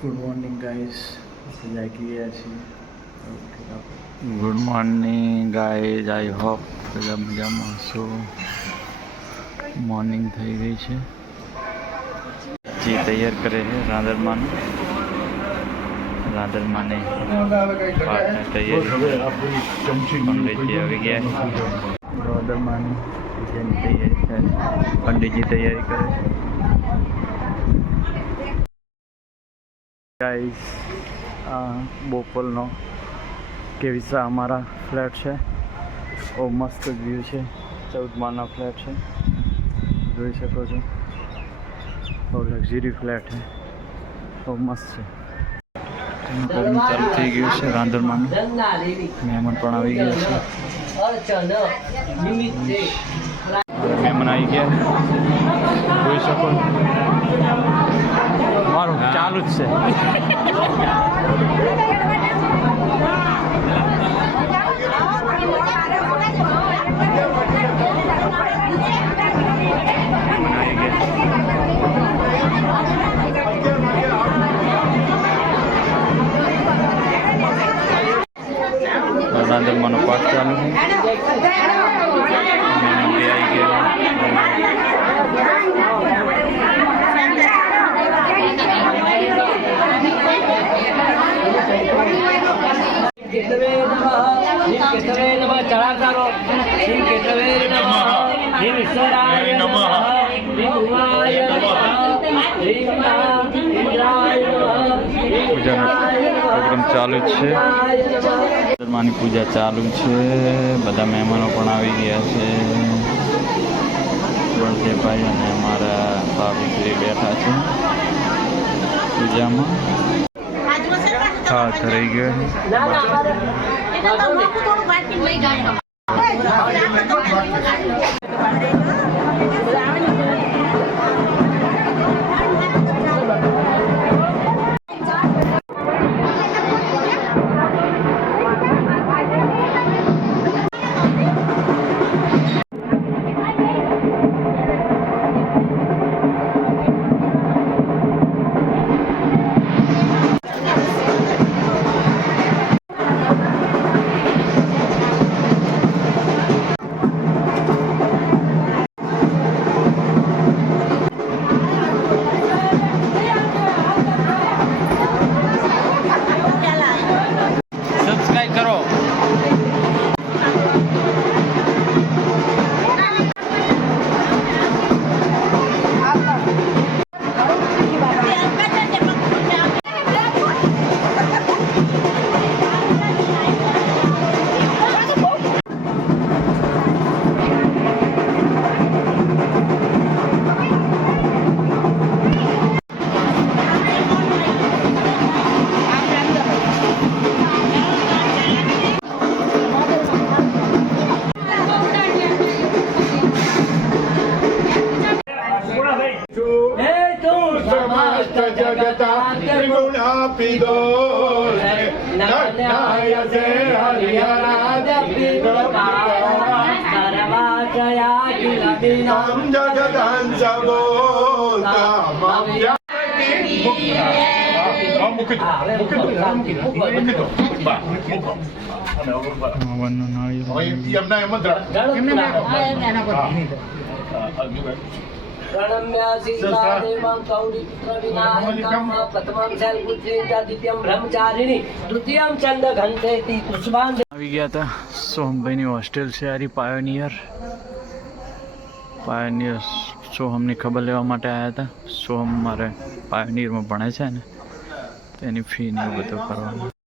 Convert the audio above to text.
Good morning guys, જાગી ગયા છીએ. Good morning guys, I hope બધા મજામાં હશો. મોર્નિંગ થઈ ગઈ છે. જે તૈયાર કરે છે રાંદરમાને તૈયારી આવી ગયા છે. રાંદરમાની તૈયારી થાય, પંડિતજી તૈયારી કરે છે. ગાઈસ, બોપલનો કેવિસા અમારા ફ્લેટ છે. બહુ મસ્ત વ્યૂ છે. 14 માળનો ફ્લેટ છે, જોઈ શકો છો. બહુ લક્ઝરી ફ્લેટ છે, બહુ મસ્ત છે. એનું કામ ચાલુ થઈ ગયું છે. રાંદરમાનું મહેમાન પણ આવી ગયા છે. મહેમાન આવી ગયા, જોઈ શકો છો. મારું ચાલુ જ છે. રાંદરમાનો પાઠ ચાલુ છે. પૂજાનો પ્રોગ્રામ ચાલુ છે. રાંદરમાની પૂજા ચાલુ છે. બધા મહેમાનો પણ આવી ગયા છે. બળદેવભાઈ અને અમારા ભાભી બેઠા છે પૂજામાં. હાથ રહી ગયો આવી ગયા હતા. સોહમભાઈની હોસ્ટેલ છે આરી પાયોનિયર. સોહમની ખબર લેવા માટે આવ્યા હતા. સોહમ મારે પાયોનિયરમાં ભણે છે ને, તેની ફી ને એવું બધું કરવાનું.